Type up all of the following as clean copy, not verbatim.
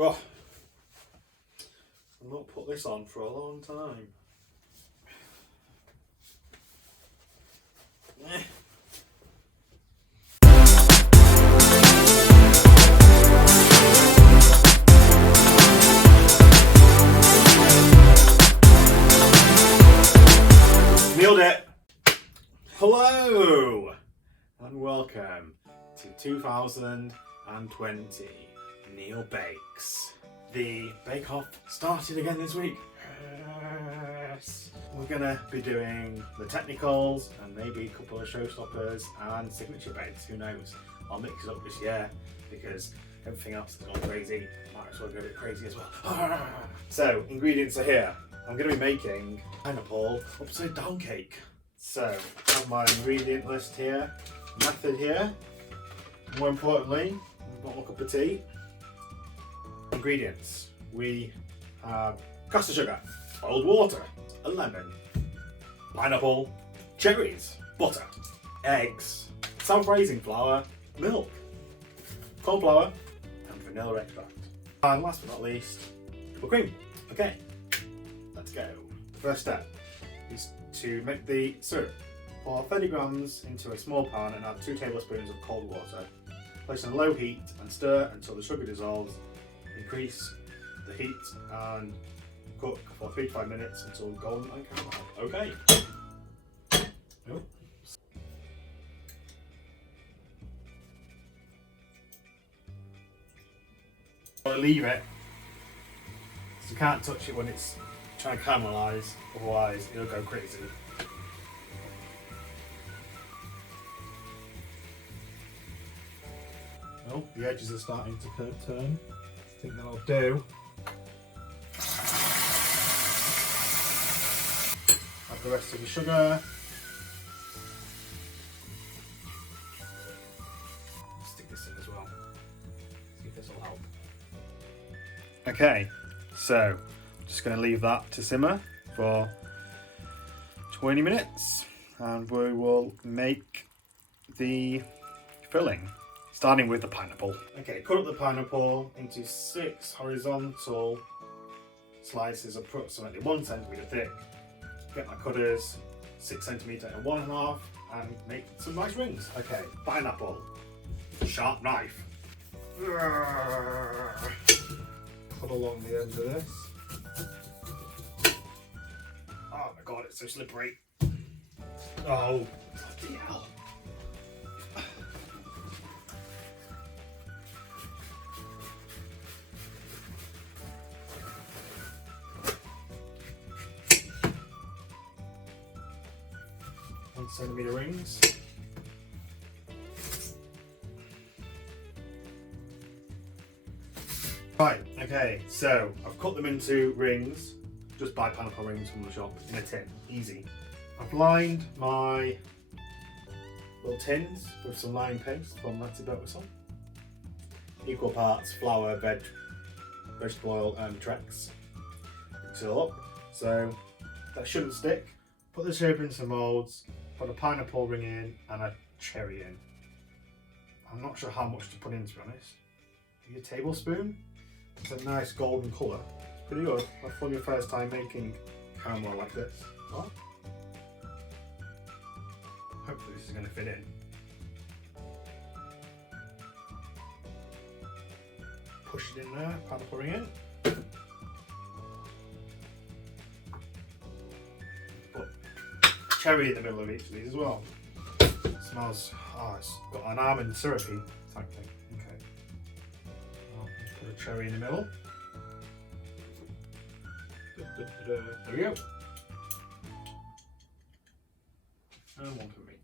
Oh, I've not put this on for a long time. Nailed it! Hello and welcome to 2020 Neil Bakes. The Bake Off started again this week. Yes. We're gonna be doing the technicals and maybe a couple of showstoppers and signature bakes, who knows. I'll mix it up this year because everything else has gone crazy. Might as well go a bit crazy as well. So, ingredients are here. I'm going to be making pineapple upside down cake. So, I have my ingredient list here, method here. More importantly, we've got my cup of tea. Ingredients: we have caster sugar, boiled water, a lemon, pineapple, cherries, butter, eggs, self-raising flour, milk, corn flour, and vanilla extract. And last but not least, whipped cream. Okay. Let's go. The first step is to make the syrup. Pour 30 grams into a small pan and add 2 tablespoons of cold water. Place on low heat and stir until the sugar dissolves. Increase the heat and cook for 3 to 5 minutes until golden and caramel. Okay. Oh. I'll leave it. So you can't touch it when it's trying to caramelise, otherwise it'll go crazy. Oh, the edges are starting to turn. I think that'll do. Add the rest of the sugar. Stick this in as well. See if this will help. Okay, so just going to leave that to simmer for 20 minutes and we will make the filling, starting with the pineapple. Okay, cut up the pineapple into 6 horizontal slices approximately 1 centimetre thick. Get my cutters, 6 centimetre and 1.5, and make some nice rings. Okay, pineapple, sharp knife. Cut along the end of this. Oh my god, it's so slippery. Oh, bloody hell. One centimetre rings. Right, okay, so I've cut them into rings. Just buy pineapple rings from the shop in a tin, easy. I've lined my little tins with some lime paste from Nancy Birtwhistle. Equal parts flour, vegetable oil and Trex. Mix it all up. So that shouldn't stick. Put the shape in some moulds, put a pineapple ring in and a cherry in. I'm not sure how much to put in, to be honest. Maybe a tablespoon. It's a nice golden colour. It's pretty good. That's probably your first time making caramel like this. What? Hopefully this is going to fit in. Push it in there, pineapple ring in. Put cherry in the middle of each of these as well. It smells, it's got an almond syrupy type thing. Okay. Put a cherry in the middle. There we go. And one for me.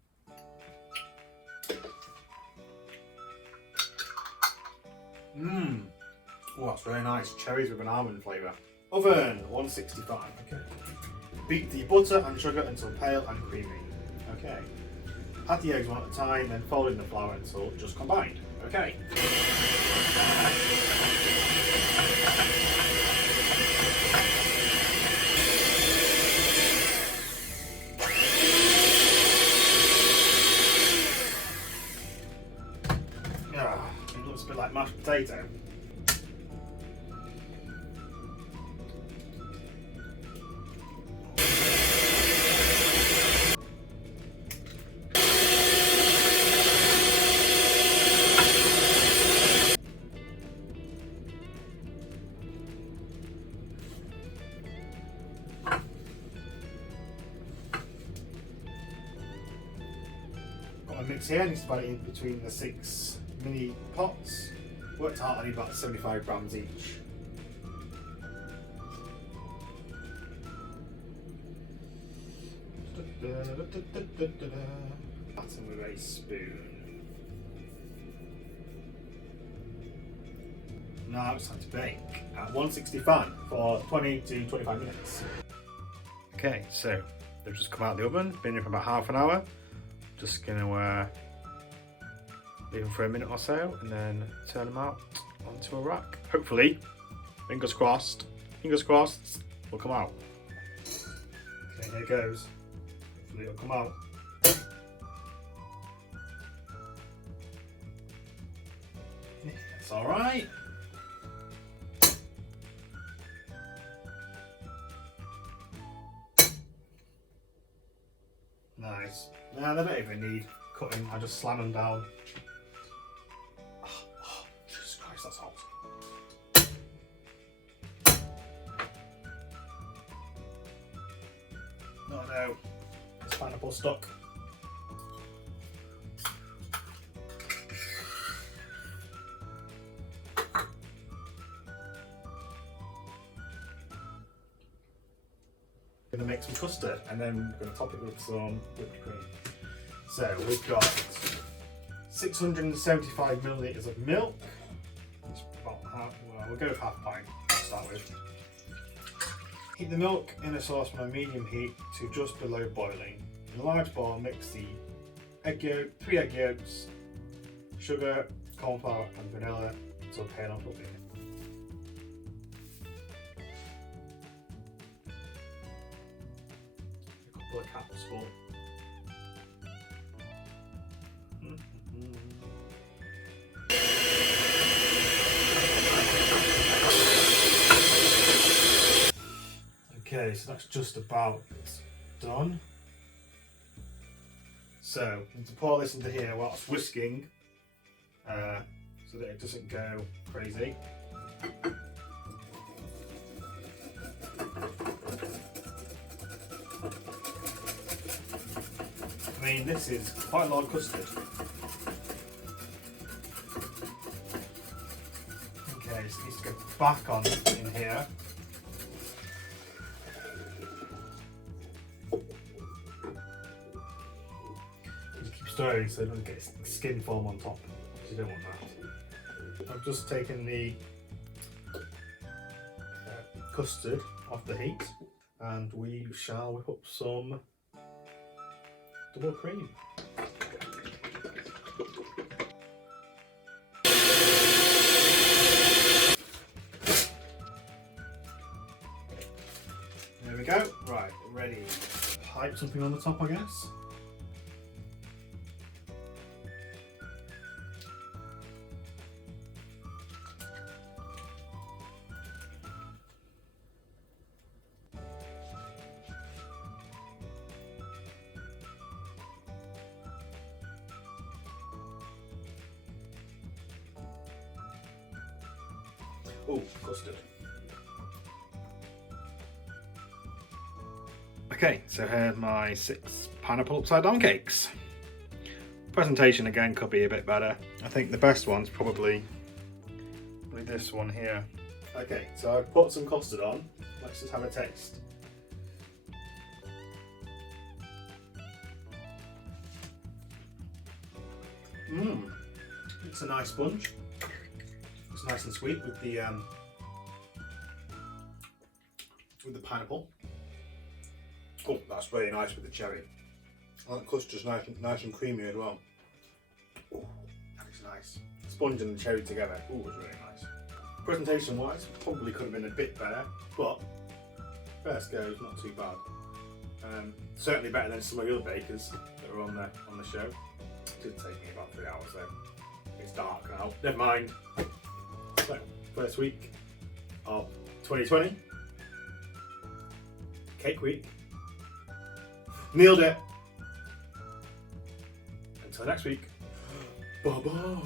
Oh, that's really nice. Cherries with an almond flavour. Oven 165. Okay. Beat the butter and sugar until pale and creamy. Okay. Add the eggs one at a time, then fold in the flour until just combined. Okay. It looks a bit like mashed potato. cubes here. I need to divide it in between the 6 mini pots. Worked out only about 75 grams each. Batten with a spoon. Now it's time to bake at 160 fan for 20 to 25 minutes. Okay, so they've just come out of the oven, been in for about half an hour. Just gonna leave them for a minute or so and then turn them out onto a rack. Hopefully, fingers crossed, will come out. Okay, here goes. Hopefully it'll come out. It's alright. Nice. Now they don't even need cutting, I just slam them down. Oh, Jesus Christ, that's hot. Oh no, it's pineapple stuck. Going to make some custard and then we're going to top it with some whipped cream. So we've got 675 millilitres of milk. It's about half, well, we'll go with half a pint to start with. Heat the milk in a saucepan on medium heat to just below boiling. In a large bowl, mix the egg yolk, 3 egg yolks, sugar, corn flour and vanilla to a pale and fluffy. A couple of capsule. Okay, so that's just about done. So we need to pour this into here whilst whisking, so that it doesn't go crazy. I mean, this is quite a lot of custard. Okay, so it needs to go back on in here. Stirring so it doesn't get skin foam on top, because you don't want that. I've just taken the custard off the heat and we shall whip up some double cream. There we go. Right, ready. Pipe something on the top, I guess. Oh, custard. Okay, so here's my 6 pineapple upside down cakes. Presentation again could be a bit better. I think the best one's probably this one here. Okay, so I've put some custard on. Let's just have a taste. It's a nice sponge. It's nice and sweet with the pineapple. Oh, that's really nice with the cherry. Oh, the custard's nice and creamy as well. Oh, that is nice. Sponge and the cherry together. Oh, it was really nice. Presentation wise, probably could have been a bit better, but first go is not too bad. Certainly better than some of the other bakers that are on the show. It did take me about 3 hours though. It's dark now. Never mind. So, first week of 2020. Cake week. Nailed it. Until next week. Bye bye.